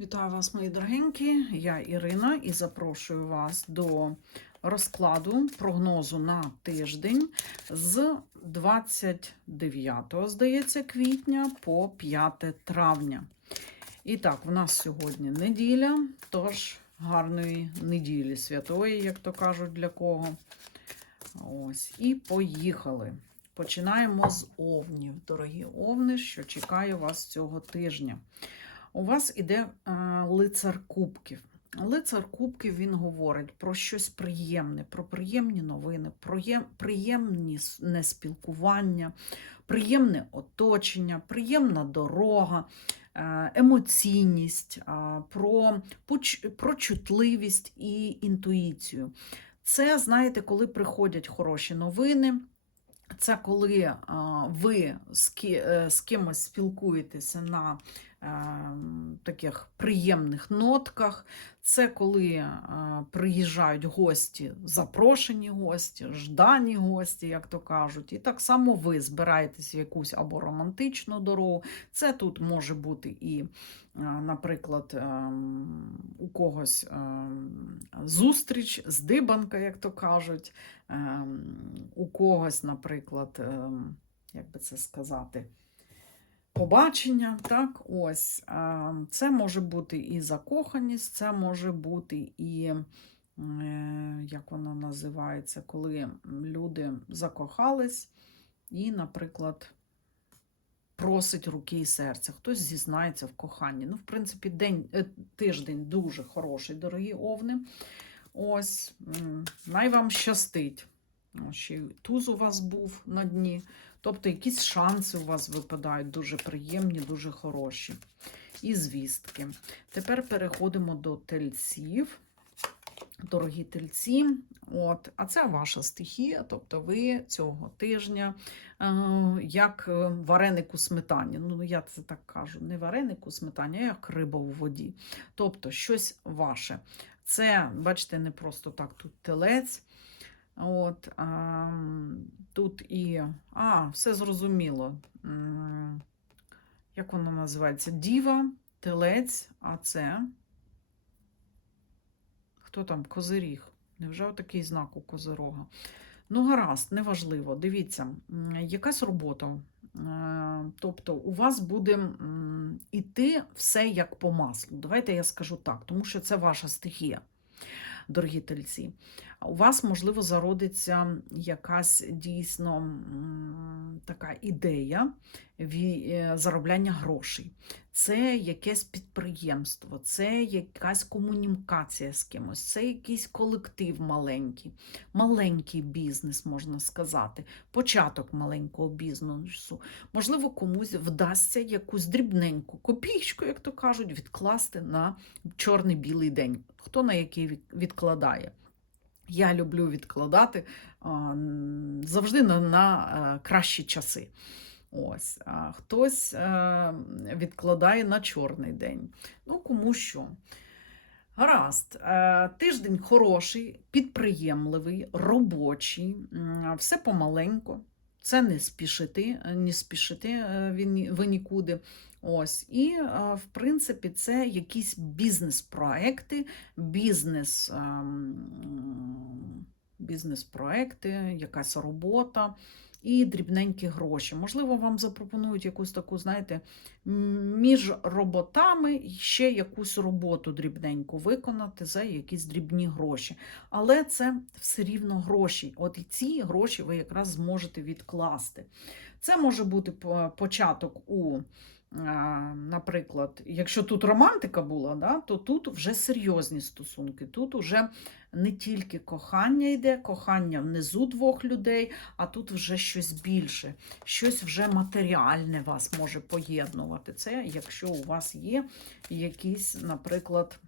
Вітаю вас, мої дорогенькі. Я Ірина і запрошую вас до розкладу прогнозу на тиждень з 29, здається, квітня по 5 травня. І так, в нас сьогодні неділя, тож гарної неділі святої, як то кажуть, для кого. Ось, і поїхали. Починаємо з овнів. Дорогі овни, що чекає вас цього тижня. У вас іде лицар кубків. Лицар кубків він говорить про щось приємне, про приємні новини, про приємні спілкування, приємне оточення, приємна дорога, е, емоційність, про, про чутливість і інтуїцію. Це, знаєте, коли приходять хороші новини. Це коли ви е, з кимось спілкуєтеся на таких приємних нотках. Це коли е, приїжджають гості, запрошені гості, ждані гості, як то кажуть. І так само ви збираєтесь в якусь або романтичну дорогу. Це тут може бути і, е, наприклад, ем, у когось ем, зустріч, здибанка, як то кажуть, ем, у когось, наприклад, ем, як би це сказати, побачення. Так, ось. Це може бути і закоханість, це може бути і, е, як воно називається, коли люди закохались і, наприклад, просить руки і серця. Хтось зізнається в коханні. Ну, в принципі, день, е, тиждень дуже хороший, дорогі овни. Ось, най вам щастить. О, ще й туз у вас був на дні. Тобто якісь шанси у вас випадають дуже приємні, дуже хороші. І звістки. Тепер переходимо до тельців. Дорогі тельці, от, а це ваша стихія, тобто ви цього тижня, е, як е, вареник у сметані. Ну, я це так кажу, не вареник у сметані, а як риба у воді. Тобто щось ваше. Це, бачите, не просто так тут телець. От, а, тут і. А, все зрозуміло. Як воно називається? Діва, телець, а це. Хто там? Козиріг. Невже отакий знак у козирога? Ну, гаразд, неважливо. Дивіться, якась робота. Е, Тобто у вас буде іти все як по маслу. Давайте я скажу так, тому що це ваша стихія, дорогі тельці. У вас, можливо, зародиться якась дійсно така ідея заробляння грошей. Це якесь підприємство, це якась комунікація з кимось, це якийсь колектив маленький, маленький бізнес, можна сказати, початок маленького бізнесу. Можливо, комусь вдасться якусь дрібненьку копійку, як то кажуть, відкласти на чорний-білий день. Хто на який від- відкладає? Я люблю відкладати завжди на, на е, кращі часи. Ось, а хтось е, відкладає на чорний день. Ну, кому що. Гаразд, е, тиждень хороший, підприємливий, робочий, все помаленьку. Це не спішити, не спішити е, ви нікуди. Ось. І, е, в принципі, це якісь бізнес-проекти, бізнес, ем, бізнес-проекти, якась робота і дрібненькі гроші. Можливо, вам запропонують якусь таку, знаєте, між роботами ще якусь роботу дрібненьку виконати за якісь дрібні гроші. Але це все рівно гроші. От і ці гроші ви якраз зможете відкласти. Це може бути початок у. Наприклад, якщо тут романтика була, да, то тут вже серйозні стосунки. Тут вже не тільки кохання йде, кохання внизу двох людей, а тут вже щось більше, щось вже матеріальне вас може поєднувати. Це якщо у вас є якісь, наприклад,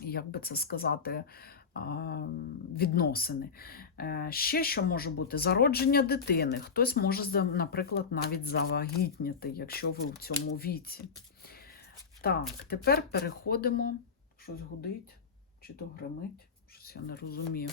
як би це сказати, відносини. Е, Ще що може бути? Зародження дитини. Хтось може, наприклад, навіть завагітніти, якщо ви в цьому віці. Так, тепер переходимо. Щось гудить чи то гримить. Щось я не розумію.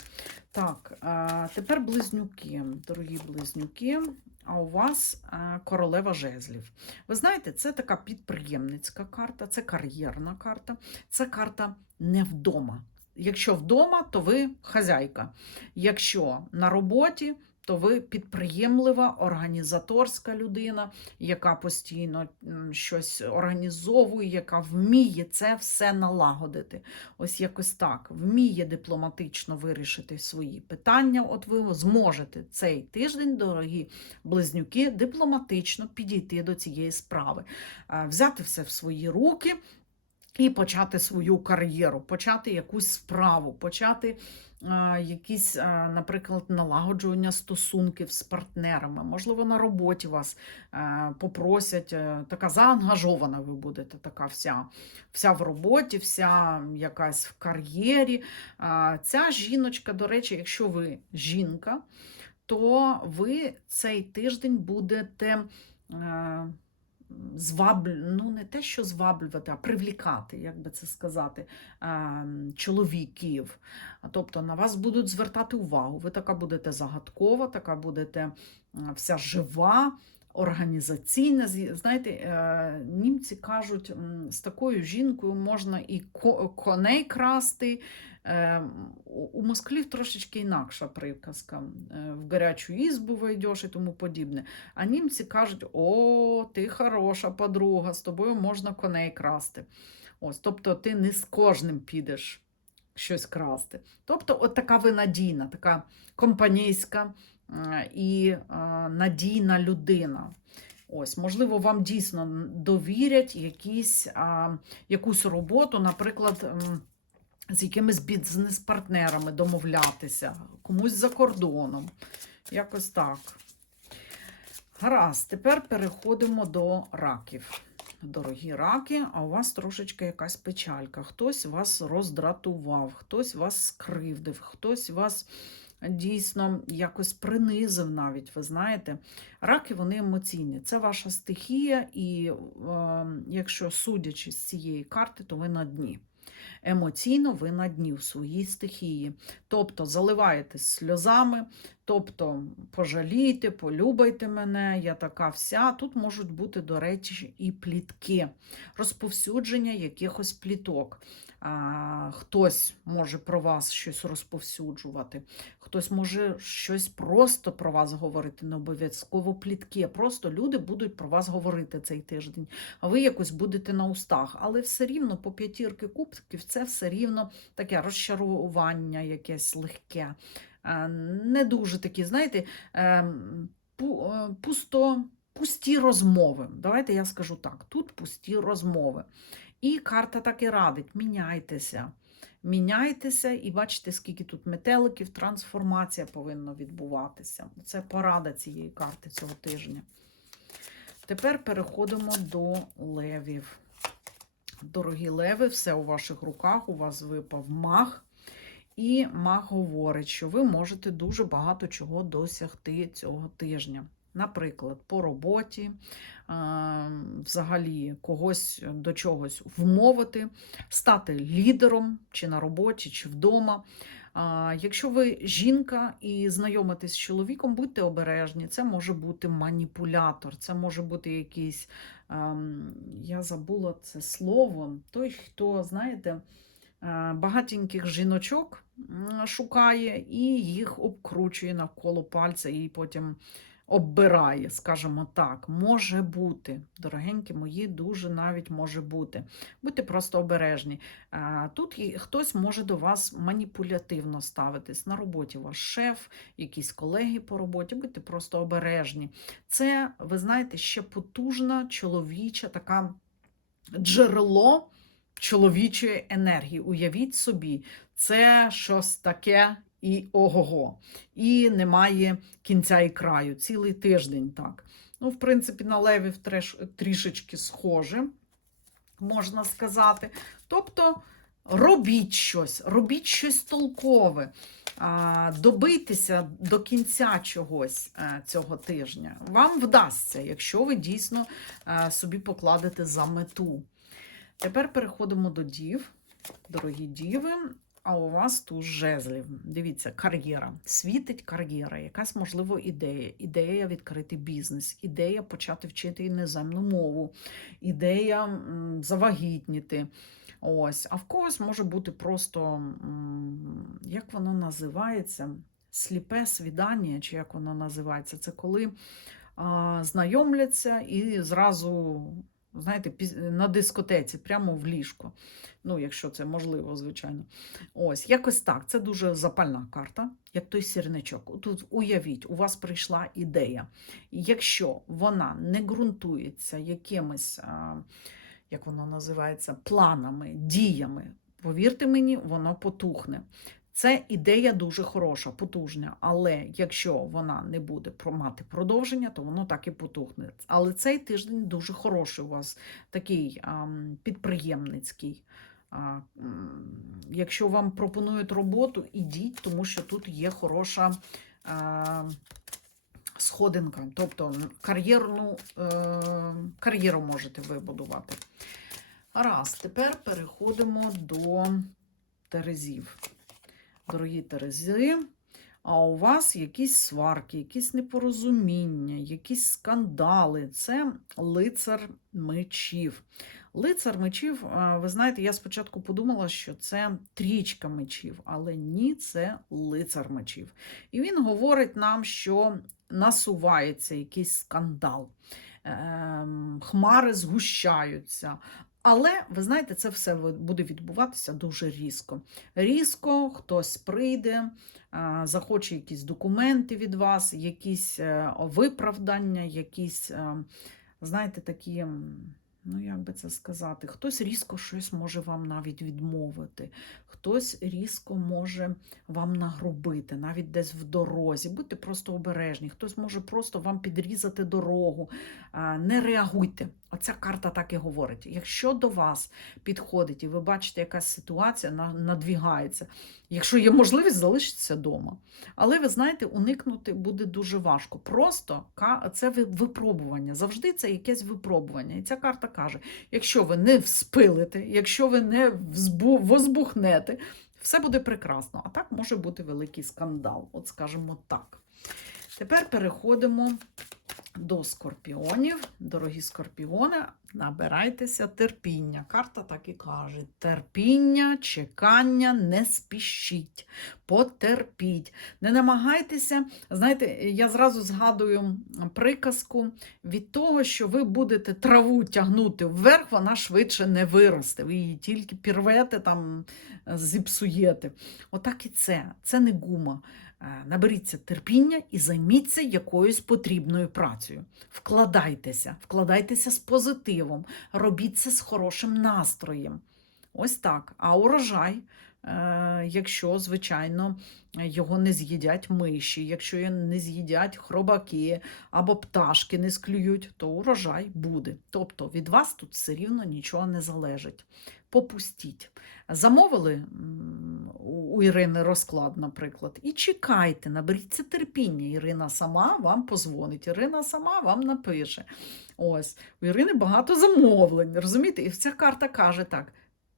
Так, е, тепер близнюки, дорогі близнюки. А у вас е, королева жезлів. Ви знаєте, це така підприємницька карта, це кар'єрна карта, це карта не вдома. Якщо вдома, то ви хазяйка. Якщо на роботі, то ви підприємлива, організаторська людина, яка постійно щось організовує, яка вміє це все налагодити. Ось якось так. Вміє дипломатично вирішити свої питання. От ви зможете цей тиждень, дорогі близнюки, дипломатично підійти до цієї справи, е, взяти все в свої руки. І почати свою кар'єру, почати якусь справу, почати якісь, наприклад, налагоджування стосунків з партнерами. Можливо, на роботі вас попросять, така заангажована ви будете, така вся, вся в роботі, вся якась в кар'єрі. Ця жіночка, до речі, якщо ви жінка, то ви цей тиждень будете. А, ну не те, що зваблювати, а привлікати, як би це сказати, ем, чоловіків. Тобто на вас будуть звертати увагу. Ви така будете загадкова, така будете вся жива. Організаційна, знаєте, е, німці кажуть, з такою жінкою можна і коней красти. Е, У москалів трошечки інакша приказка. Е, В гарячу ізбу вийдеш і тому подібне. А німці кажуть: о, ти хороша подруга, з тобою можна коней красти. Ось, тобто ти не з кожним підеш щось красти. Тобто, от така ви надійна, така компанійська е, і е, надійна людина. Ось, можливо, вам дійсно довірять якісь, якусь роботу, наприклад, з якимись бізнес-партнерами домовлятися, комусь за кордоном. Якось так. Гаразд, тепер переходимо до раків. Дорогі раки, а у вас трошечки якась печалька. Хтось вас роздратував, хтось вас скривдив, хтось вас дійсно якось принизив навіть, ви знаєте. Раки вони емоційні. Це ваша стихія, і е, якщо судячи з цієї карти, то ви на дні. Емоційно ви на дні в своїй стихії. Тобто заливаєтесь сльозами, тобто пожалійте, полюбайте мене, я така вся. Тут можуть бути, до речі, і плітки, розповсюдження якихось пліток. А, хтось може про вас щось розповсюджувати, хтось може щось просто про вас говорити, не обов'язково плітки. Просто люди будуть про вас говорити цей тиждень, а ви якось будете на устах. Але все рівно по п'ятірки кубків це все рівно таке розчарування якесь легке. Е, Не дуже такі, знаєте, е, е, пусто, пусті розмови. Давайте я скажу так: тут пусті розмови. І карта так і радить: міняйтеся. Міняйтеся і бачите, скільки тут метеликів, трансформація повинна відбуватися. Це порада цієї карти цього тижня. Тепер переходимо до левів. Дорогі леви, все у ваших руках, у вас випав маг. І маг говорить, що ви можете дуже багато чого досягти цього тижня. Наприклад, по роботі, взагалі когось до чогось вмовити, стати лідером чи на роботі, чи вдома. Якщо ви жінка і знайомитесь з чоловіком, будьте обережні. Це може бути маніпулятор, це може бути якийсь, ем, я забула це слово, той, хто, знаєте, е, багатеньких жіночок шукає і їх обкручує навколо пальця і потім оббирає, скажімо так. Може бути, дорогенькі мої, дуже навіть може бути. Будьте просто обережні. Тут хтось може до вас маніпулятивно ставитись. На роботі ваш шеф, якісь колеги по роботі, будьте просто обережні. Це, ви знаєте, ще потужна чоловіча така джерело чоловічої енергії. Уявіть собі, це щось таке і ого-го. І немає кінця і краю. Цілий тиждень так. Ну, в принципі, на левів треш, трішечки схоже, можна сказати. Тобто робіть щось, робіть щось толкове, добитися до кінця чогось е, цього тижня. Вам вдасться, якщо ви дійсно е, собі покладете за мету. Тепер переходимо до дів. Дорогі діви, А у вас тут жезлів. Дивіться, кар'єра. Світить кар'єра, якась, можливо, ідея. Ідея відкрити бізнес, ідея почати вчити іноземну мову, ідея завагітніти. Ось. А в когось може бути просто, як воно називається? Сліпе свідання, чи як воно називається? Це коли а, знайомляться і зразу, знаєте, на дискотеці, прямо в ліжко. Ну, якщо це можливо, звичайно. Ось, якось так. Це дуже запальна карта, як той сірничок. Тут уявіть, у вас прийшла ідея. Якщо вона не ґрунтується якимись, як воно називається, планами, діями, повірте мені, воно потухне. Це ідея дуже хороша, потужна, але якщо вона не буде мати продовження, то воно так і потухне. Але цей тиждень дуже хороший у вас, такий підприємницький. Якщо вам пропонують роботу, ідіть, тому що тут є хороша сходинка. Тобто кар'єрну, е, кар'єру можете вибудувати. Раз, тепер переходимо до Терезів. Дорогі Терези, а у вас якісь сварки, якісь непорозуміння, якісь скандали. Це лицар мечів. Лицар мечів, ви знаєте, я спочатку подумала, що це трічка мечів, але ні, це лицар мечів. І він говорить нам, що насувається якийсь скандал, ем, хмари згущаються. Але ви знаєте, це все буде відбуватися дуже різко. Різко хтось прийде, захоче якісь документи від вас, якісь е, виправдання, якісь, е, знаєте, такі, ну як би це сказати, хтось різко щось може вам навіть відмовити, хтось різко може вам нагрубити, навіть десь в дорозі. Будьте просто обережні, хтось може просто вам підрізати дорогу. Не реагуйте. Оця карта так і говорить. Якщо до вас підходить і ви бачите, якась ситуація надвігається, якщо є можливість, залишитися вдома. Але ви знаєте, уникнути буде дуже важко. Просто це випробування. Завжди це якесь випробування. І ця карта каже: якщо ви не вспилите, якщо ви не возбухнете, все буде прекрасно. А так може бути великий скандал. От скажімо так. Тепер переходимо до скорпіонів. Дорогі скорпіони, набирайтеся терпіння. Карта так і каже: терпіння, чекання, не спішіть, потерпіть. Не намагайтеся, знаєте, я зразу згадую приказку від того, що ви будете траву тягнути вверх, вона швидше не виросте. Ви її тільки пірвете, там, зіпсуєте. Отак і це. Це не гума. Е, Наберіться терпіння і займіться якоюсь потрібною працею. Вкладайтеся, вкладайтеся з позитивом, робіть це з хорошим настроєм. Ось так. А урожай, е, якщо, звичайно, його не з'їдять миші, якщо не з'їдять хробаки або пташки не склюють, то урожай буде. Тобто від вас тут все рівно нічого не залежить. Попустіть. Замовили Ірини розклад, наприклад, і чекайте, наберіться терпіння. Ірина сама вам позвонить, Ірина сама вам напише. Ось, у Ірини багато замовлень, розумієте? І ця карта каже так: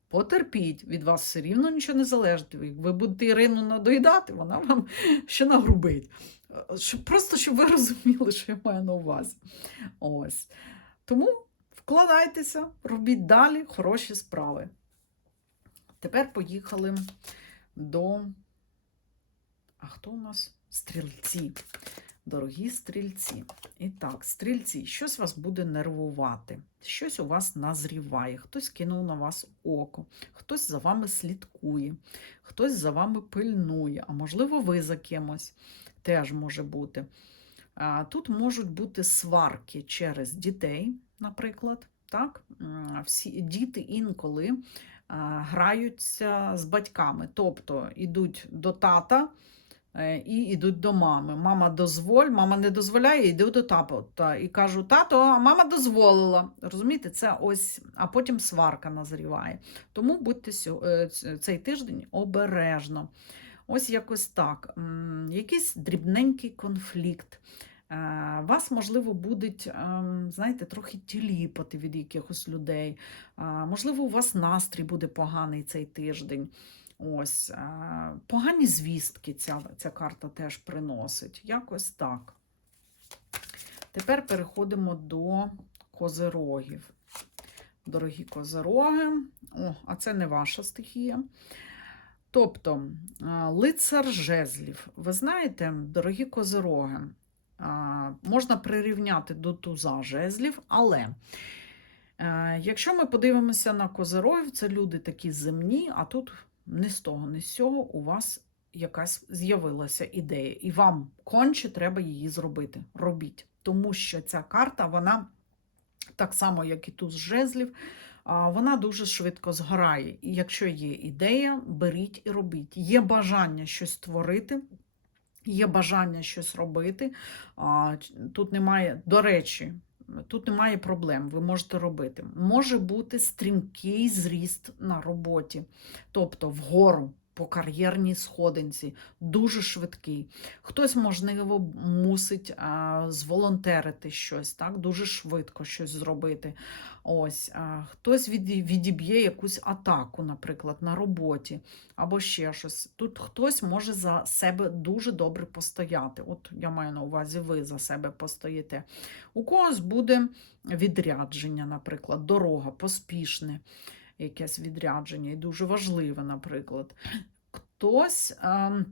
потерпіть, від вас все рівно нічого не залежить. Ви будете Ірину надоїдати, вона вам ще нагрубить. Е, Щоб, просто щоб ви розуміли, що я маю на увазі. Ось. Тому вкладайтеся, робіть далі хороші справи. Тепер поїхали до. А хто у нас? Стрільці. Дорогі стрільці. І так, стрільці, щось вас буде нервувати, щось у вас назріває, хтось кинув на вас око, хтось за вами слідкує, хтось за вами пильнує, а можливо, ви за кимось теж може бути. Тут можуть бути сварки через дітей, наприклад. Так? Всі діти інколи граються з батьками, тобто йдуть до тата е, і йдуть до мами. Мама дозволь, мама не дозволяє, йду до тата. І кажу, тато, а мама дозволила. Розумієте, це ось, а потім сварка назріває. Тому будьте е, цей тиждень обережно. Ось якось так. Якийсь дрібненький конфлікт. Е, Вас, можливо, будуть, ем, знаєте, трохи тіліпати від якихось людей. Е, Можливо, у вас настрій буде поганий цей тиждень. Ось, е, погані звістки ця, ця карта теж приносить. Якось так. Тепер переходимо до козирогів. Дорогі козироги, о, а це не ваша стихія. Тобто, лицар жезлів. Ви знаєте, дорогі козироги, можна прирівняти до туза жезлів, але е, якщо ми подивимося на козирогів, це люди такі земні, а тут ні з того, ні з цього у вас якась з'явилася ідея, і вам конче треба її зробити. Робіть. Тому що ця карта, вона так само, як і туз жезлів, вона дуже швидко згорає. І якщо є ідея, беріть і робіть. Є бажання щось творити, є бажання щось робити. Тут немає, до речі, тут немає проблем, ви можете робити. Може бути стрімкий зріст на роботі, тобто вгору. По кар'єрній сходинці, дуже швидкий. Хтось, можливо, мусить а, зволонтерити щось, так, дуже швидко щось зробити. Ось, а, хтось від, відіб'є якусь атаку, наприклад, на роботі, або ще щось. Тут хтось може за себе дуже добре постояти. От я маю на увазі, ви за себе постоїте. У когось буде відрядження, наприклад, дорога, поспішне якесь відрядження, і дуже важливе, наприклад. Хтось. ем,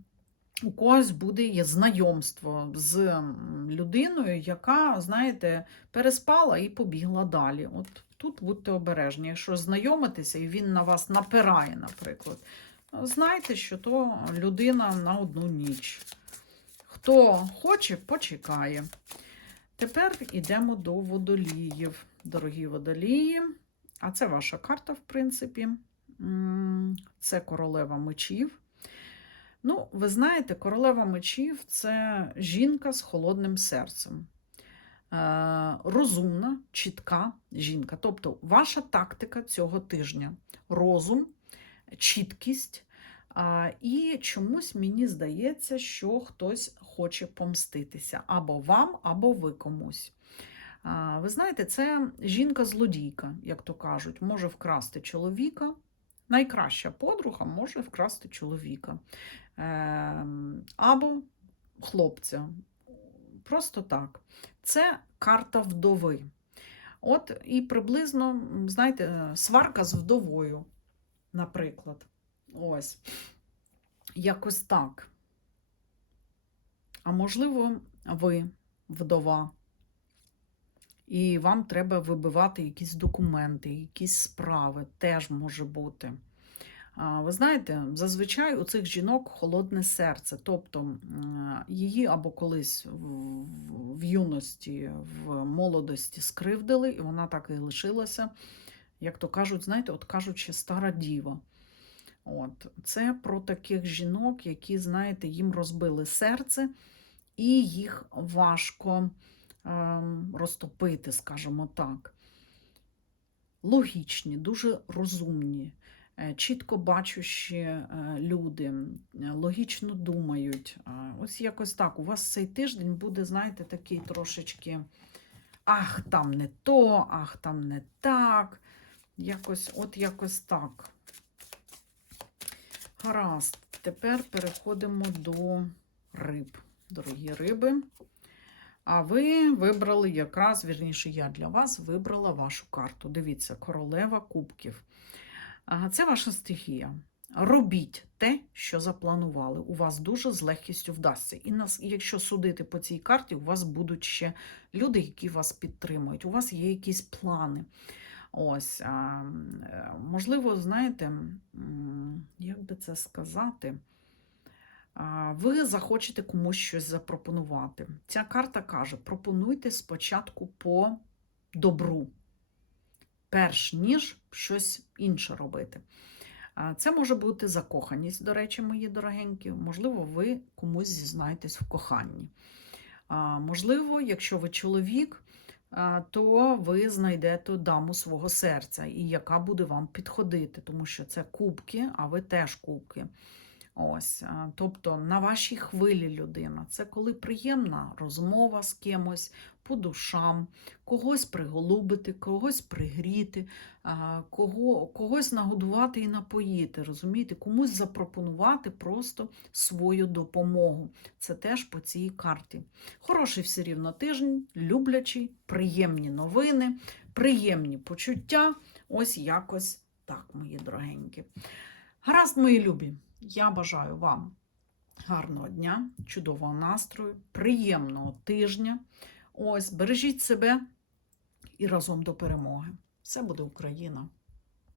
у когось буде знайомство з людиною, яка, знаєте, переспала і побігла далі. От тут будьте обережні. Якщо знайомитеся і він на вас напирає, наприклад, знайте, що то людина на одну ніч. Хто хоче, почекає. Тепер йдемо до водоліїв. Дорогі водолії, а це ваша карта, в принципі. Це королева мечів. Ну, ви знаєте, королева мечів це жінка з холодним серцем. Е, розумна, чітка жінка. Тобто, ваша тактика цього тижня розум, чіткість. І чомусь мені здається, що хтось хоче помститися або вам, або ви комусь. Ви знаєте, це жінка-злодійка, як то кажуть, може вкрасти чоловіка. Найкраща подруга може вкрасти чоловіка. Ем, або хлопця. Просто так. Це карта вдови. От і приблизно, знаєте, сварка з вдовою, наприклад. Ось. Якось так. А можливо, ви вдова. І вам треба вибивати якісь документи, якісь справи, теж може бути. Ви знаєте, зазвичай у цих жінок холодне серце, тобто її або колись в- юності, в молодості скривдили, і вона так і лишилася, як то кажуть, знаєте, от кажучи, стара діва. От. Це про таких жінок, які, знаєте, їм розбили серце, і їх важко розтопити, скажімо так. Логічні, дуже розумні, е, чітко бачущі е, люди, е, логічно думають. Ось якось так. У вас цей тиждень буде, знаєте, такий трошечки ах, там не то, ах, там не так. Якось, от якось так. Гаразд. Тепер переходимо до риб. Дорогі риби. А ви вибрали якраз, вірніше, я для вас вибрала вашу карту. Дивіться, королева кубків. Це ваша стихія. Робіть те, що запланували. У вас дуже з легкістю вдасться. І нас, якщо судити по цій карті, у вас будуть ще люди, які вас підтримують. У вас є якісь плани. Ось, е, можливо, знаєте, як би це сказати, ви захочете комусь щось запропонувати. Ця карта каже: пропонуйте спочатку по добру, перш ніж щось інше робити. Це може бути закоханість, до речі, мої дорогенькі. Можливо, ви комусь зізнаєтесь в коханні. Можливо, якщо ви чоловік, то ви знайдете даму свого серця, і яка буде вам підходити, тому що це кубки, а ви теж кубки. Ось, тобто на вашій хвилі людина. Це коли приємна розмова з кимось по душам, когось приголубити, когось пригріти, кого, когось нагодувати і напоїти, розумієте, комусь запропонувати просто свою допомогу. Це теж по цій карті. Хороший все рівно тиждень, люблячий, приємні новини, приємні почуття. Ось якось так, мої дорогенькі. Гаразд, мої любі, я бажаю вам гарного дня, чудового настрою, приємного тижня. Ось, бережіть себе і разом до перемоги. Все буде Україна!